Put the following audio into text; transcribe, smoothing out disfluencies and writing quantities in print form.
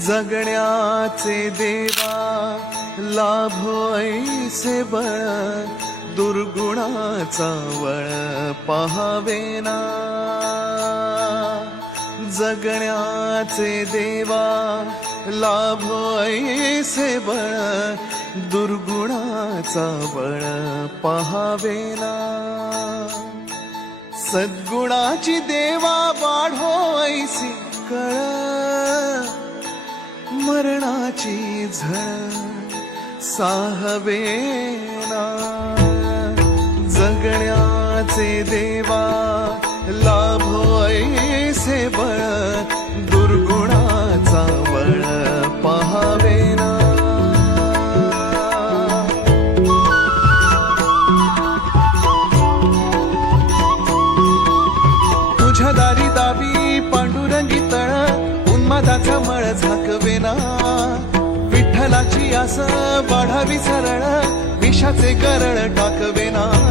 जगण्याचे देवा लाभो ऐसे बळ, दुर्गुणाचा वळ पहावेना. जगण्याचे देवा लाभो ऐसे बळ, दुर्गुणाचा बळ पहावेना. सद्गुणाची देवा वाढो ऐसी कळ, मरणाची झळ साहवेना. जगण्याचे देवा लाभो ऐसे बळ, दुर्गुणाचा बळ पहावेना. तुझ्या दारी दावी पांडुरंगी तळ, उन्मादाचा मळ झाकवेना. विठ्ठलाची आस वाढावी सरळ, विषाचे करळ टाकवेना.